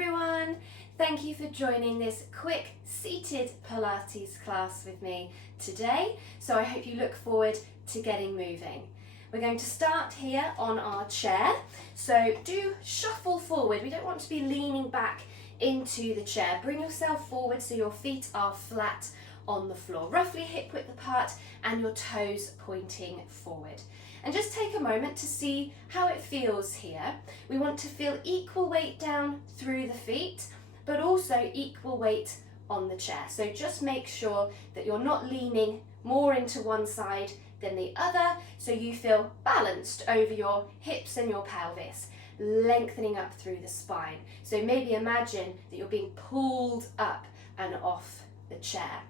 everyone, thank you for joining this quick seated Pilates class with me today. So I hope you look forward to getting moving. We're going to start here on our chair, so do shuffle forward. We don't want to be leaning back into the chair. Bring yourself forward so your feet are flat on the floor, roughly hip width apart and your toes pointing forward. And just take a moment to see how it feels here. We want to feel equal weight down through the feet, but also equal weight on the chair. So just make sure that you're not leaning more into one side than the other, so you feel balanced over your hips and your pelvis, lengthening up through the spine. So maybe imagine that you're being pulled up and off the chair.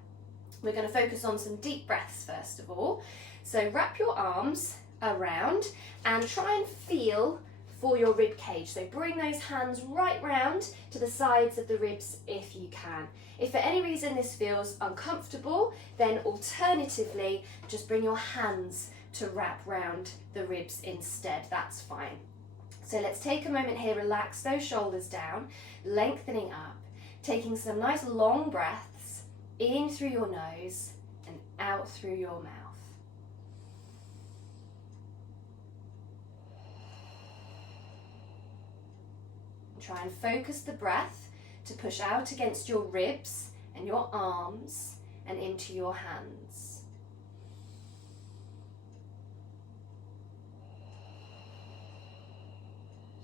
We're going to focus on some deep breaths first of all. So wrap your arms around and try and feel for your rib cage. So bring those hands right round to the sides of the ribs if you can. If for any reason this feels uncomfortable, then alternatively just bring your hands to wrap round the ribs instead. That's fine. So let's take a moment here, relax those shoulders down, lengthening up, taking some nice long breaths in through your nose and out through your mouth. Try and focus the breath to push out against your ribs and your arms and into your hands.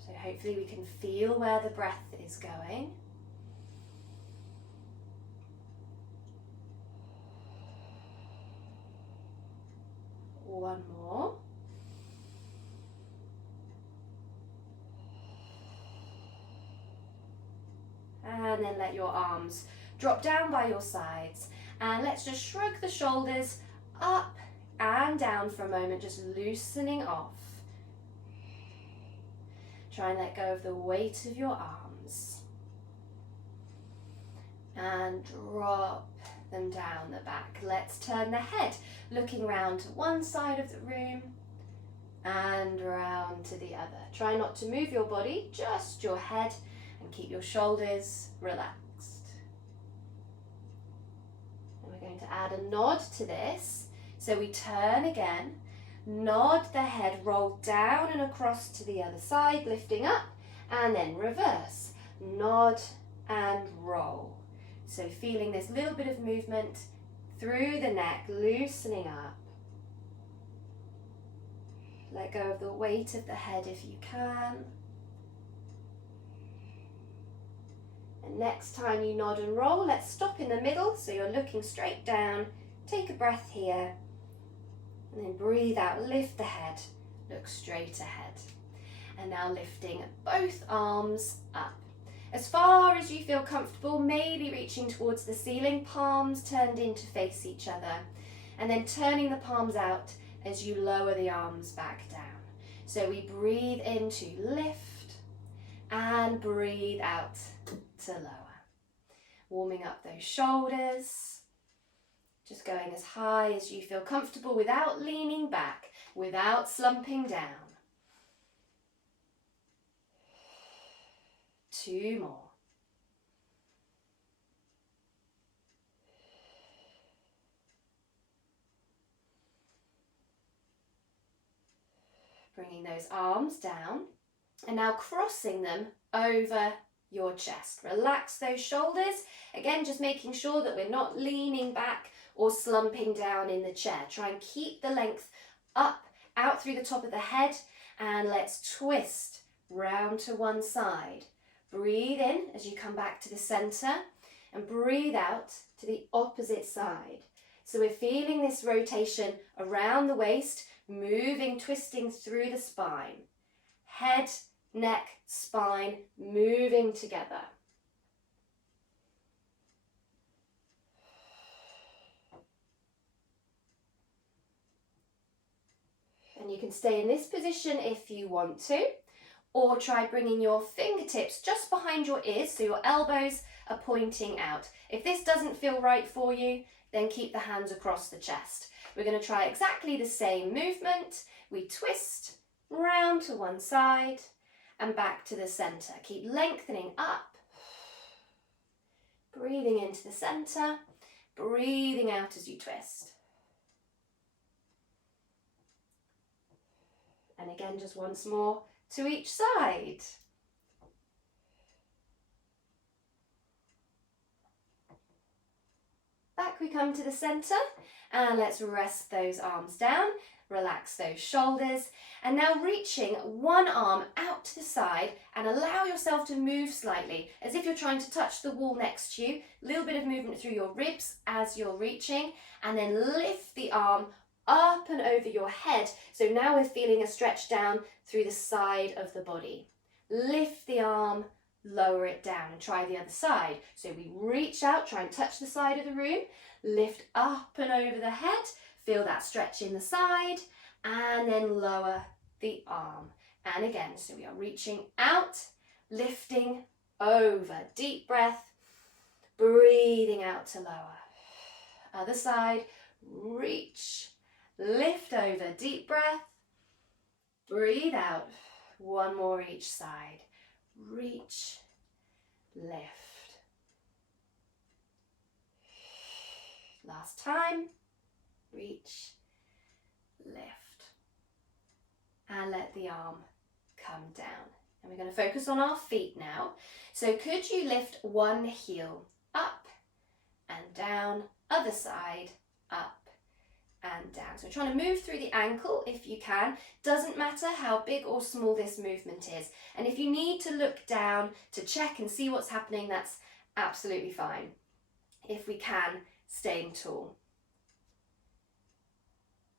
So hopefully we can feel where the breath is going. One more. And then let your arms drop down by your sides. And let's just shrug the shoulders up and down for a moment, just loosening off. Try and let go of the weight of your arms. And drop them down the back. Let's turn the head, looking round to one side of the room and round to the other. Try not to move your body, just your head, and keep your shoulders relaxed. And we're going to add a nod to this. So we turn again, nod the head, roll down and across to the other side, lifting up, and then reverse. Nod and roll. So feeling this little bit of movement through the neck, loosening up. Let go of the weight of the head if you can. And next time you nod and roll, let's stop in the middle so you're looking straight down. Take a breath here and then breathe out, lift the head, look straight ahead. And now lifting both arms up. As far as you feel comfortable, maybe reaching towards the ceiling, palms turned in to face each other. And then turning the palms out as you lower the arms back down. So we breathe in to lift and breathe out to lower. Warming up those shoulders, just going as high as you feel comfortable without leaning back, without slumping down. 2 more. Bringing those arms down and now crossing them over your chest. Relax those shoulders. Again, just making sure that we're not leaning back or slumping down in the chair. Try and keep the length up, out through the top of the head, and let's twist round to one side. Breathe in as you come back to the center and breathe out to the opposite side. So we're feeling this rotation around the waist, moving, twisting through the spine. Head, neck, spine, moving together. And you can stay in this position if you want to, or try bringing your fingertips just behind your ears so your elbows are pointing out. If this doesn't feel right for you, then keep the hands across the chest. We're going to try exactly the same movement. We twist round to one side and back to the center. Keep lengthening up Breathing into the center, breathing out as you twist. And again, just once more to each side. Back we come to the center, and let's rest those arms down, relax those shoulders, and now reaching one arm out to the side and allow yourself to move slightly as if you're trying to touch the wall next to you. A little bit of movement through your ribs as you're reaching, and then lift the arm up and over your head. So now we're feeling a stretch down through the side of the body. Lift the arm, lower it down, and try the other side. So we reach out, try and touch the side of the room, lift up and over the head, feel that stretch in the side, and then lower the arm. And again, so we are reaching out, lifting over, deep breath, breathing out to lower. Other side, reach, lift over, deep breath, breathe out, one more each side, reach, lift. Last time, reach, lift, and let the arm come down. And we're going to focus on our feet now. So could you lift one heel up and down, other side, up and down. So we're trying to move through the ankle if you can. Doesn't matter how big or small this movement is. And if you need to look down to check and see what's happening, that's absolutely fine. If we can, staying tall.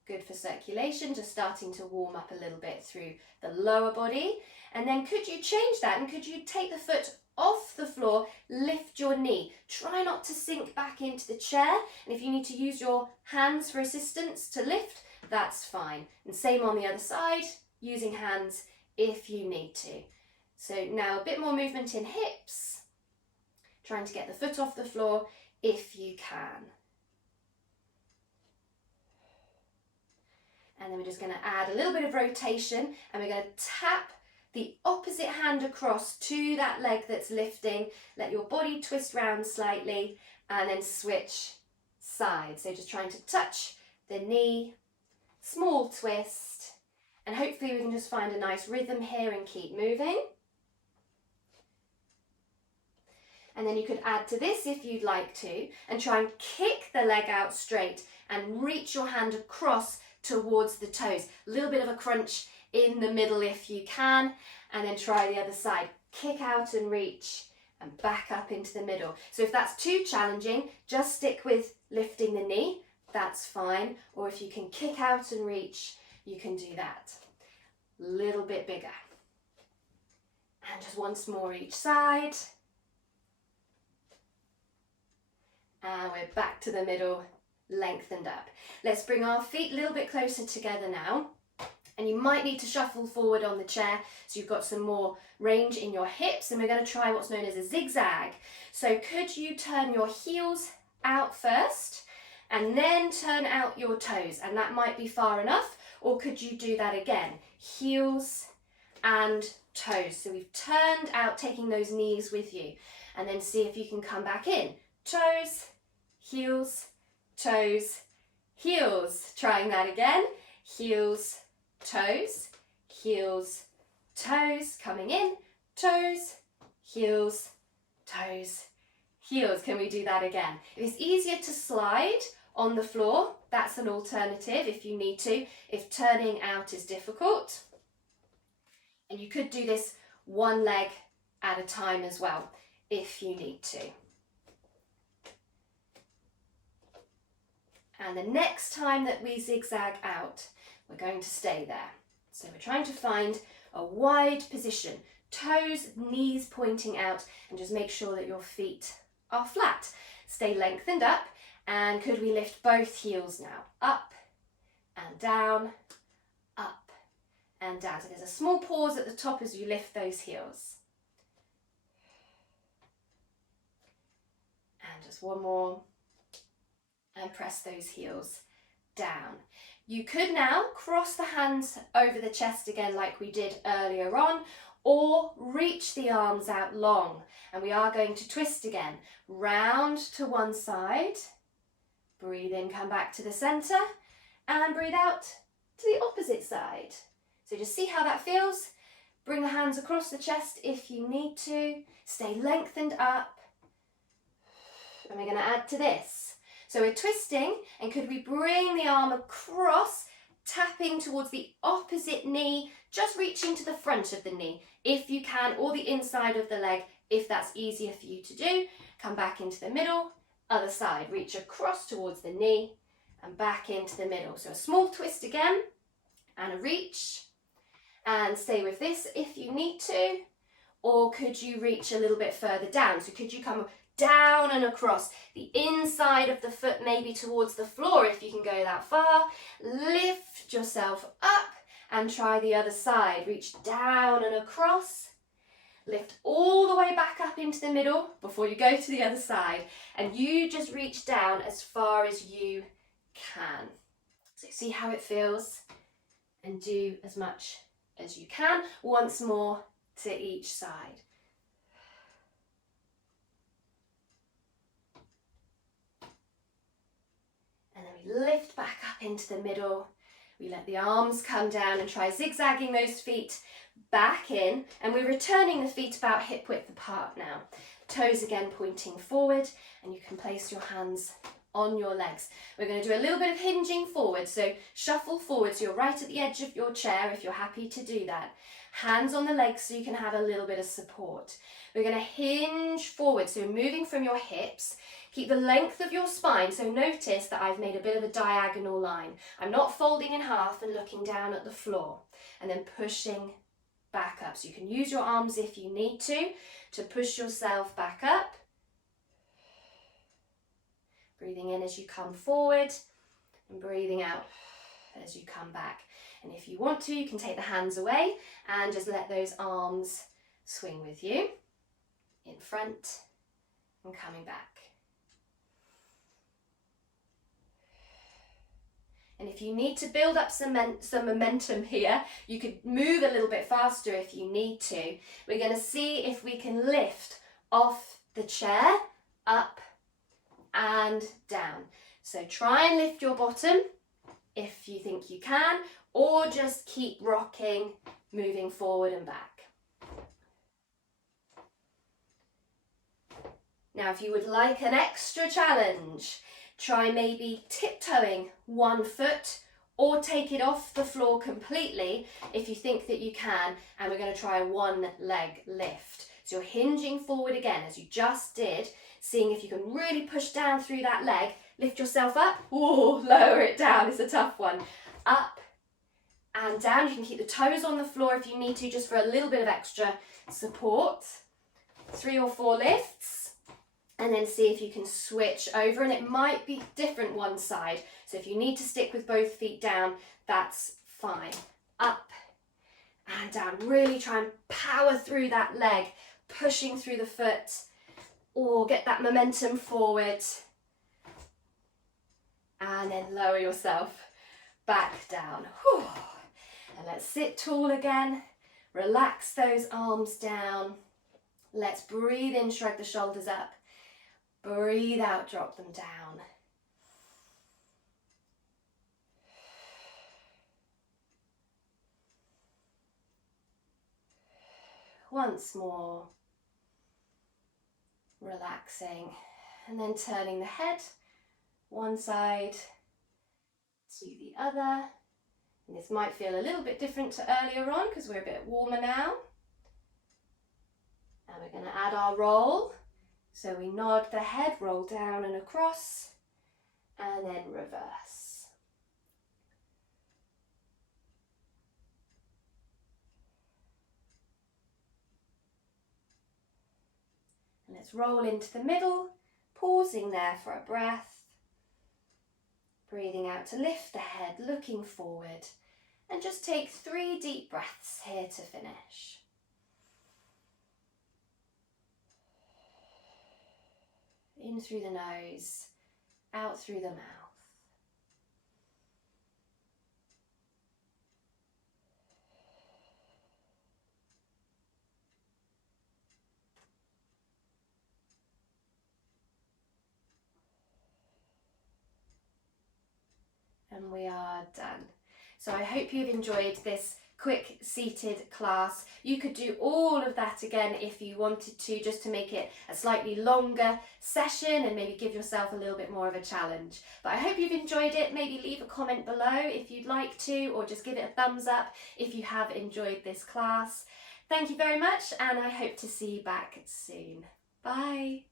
Good for circulation, just starting to warm up a little bit through the lower body. And then could you change that, and could you take the foot off the floor, lift your knee. Try not to sink back into the chair, and if you need to use your hands for assistance to lift, that's fine. And same on the other side, using hands if you need to. So now a bit more movement in hips, trying to get the foot off the floor if you can. And then we're just going to add a little bit of rotation, and we're going to tap the opposite hand across to that leg that's lifting. Let your body twist round slightly, and then switch sides. So just trying to touch the knee, small twist, and hopefully we can just find a nice rhythm here and keep moving. And then you could add to this if you'd like to, and try and kick the leg out straight and reach your hand across towards the toes. A little bit of a crunch in the middle if you can, and then try the other side. Kick out and reach, and back up into the middle. So if that's too challenging, just stick with lifting the knee, that's fine. Or if you can kick out and reach, you can do that. A little bit bigger. And just once more each side. And we're back to the middle, lengthened up. Let's bring our feet a little bit closer together now. And you might need to shuffle forward on the chair so you've got some more range in your hips. And we're going to try what's known as a zigzag. So could you turn your heels out first and then turn out your toes? And that might be far enough. Or could you do that again? Heels and toes. So we've turned out, taking those knees with you. And then see if you can come back in. Toes, heels, toes, heels. Trying that again. Heels, toes, heels, toes. Coming in. Toes, heels, toes, heels. Can we do that again? If it's easier to slide on the floor, that's an alternative if you need to, if turning out is difficult. And you could do this one leg at a time as well, if you need to. And the next time that we zigzag out, we're going to stay there. So we're trying to find a wide position, toes, knees pointing out, and just make sure that your feet are flat. Stay lengthened up, and could we lift both heels now? Up and down, up and down. So there's a small pause at the top as you lift those heels. And just one more. And press those heels down. You could now cross the hands over the chest again like we did earlier on, or reach the arms out long. And we are going to twist again. Round to one side, breathe in, come back to the center, and breathe out to the opposite side. So just see how that feels. Bring the hands across the chest if you need to. Stay lengthened up. And we're going to add to this. So we're twisting, and could we bring the arm across, tapping towards the opposite knee, just reaching to the front of the knee if you can, or the inside of the leg if that's easier for you to do. Come back into the middle, other side, reach across towards the knee and back into the middle. So a small twist again and a reach, and stay with this if you need to. Or could you reach a little bit further down? So could you come down and across, the inside of the foot maybe towards the floor if you can go that far. Lift yourself up and try the other side. Reach down and across. Lift all the way back up into the middle before you go to the other side. And you just reach down as far as you can. So see how it feels, and do as much as you can. Once more to each side. And then we lift back up into the middle. We let the arms come down and try zigzagging those feet back in. And we're returning the feet about hip width apart now. Toes again pointing forward, and you can place your hands on your legs. We're going to do a little bit of hinging forward. So shuffle forward so you're right at the edge of your chair if you're happy to do that. Hands on the legs so you can have a little bit of support. We're going to hinge forward, so moving from your hips. Keep the length of your spine, so notice that I've made a bit of a diagonal line. I'm not folding in half and looking down at the floor, and then pushing back up. So you can use your arms if you need to push yourself back up. Breathing in as you come forward, and breathing out as you come back. And if you want to, you can take the hands away and just let those arms swing with you, in front and coming back. And if you need to build up some momentum here, you could move a little bit faster if you need to. We're going to see if we can lift off the chair, up and down. So try and lift your bottom if you think you can, or just keep rocking, moving forward and back. Now, if you would like an extra challenge, try maybe tiptoeing one foot, or take it off the floor completely if you think that you can, and we're going to try a one leg lift. So you're hinging forward again as you just did, seeing if you can really push down through that leg. Lift yourself up, or lower it down, it's a tough one. Up and down. You can keep the toes on the floor if you need to, just for a little bit of extra support. 3 or 4 lifts. And then see if you can switch over, and it might be different one side. So if you need to stick with both feet down, that's fine. Up and down. Really try and power through that leg, pushing through the foot, or get that momentum forward. And then lower yourself back down. Whew. And let's sit tall again. Relax those arms down. Let's breathe in, shrug the shoulders up. Breathe out, drop them down. Once more, relaxing, and then turning the head one side to the other. And this might feel a little bit different to earlier on because we're a bit warmer now. And we're going to add our roll. So we nod the head, roll down and across, and then reverse. And let's roll into the middle, pausing there for a breath. Breathing out to lift the head, looking forward, and just take 3 deep breaths here to finish. In through the nose, out through the mouth. and we are done. So I hope you've enjoyed this quick seated class. You could do all of that again if you wanted to, just to make it a slightly longer session and maybe give yourself a little bit more of a challenge. But I hope you've enjoyed it. Maybe leave a comment below if you'd like to, or just give it a thumbs up if you have enjoyed this class. Thank you very much, and I hope to see you back soon. Bye.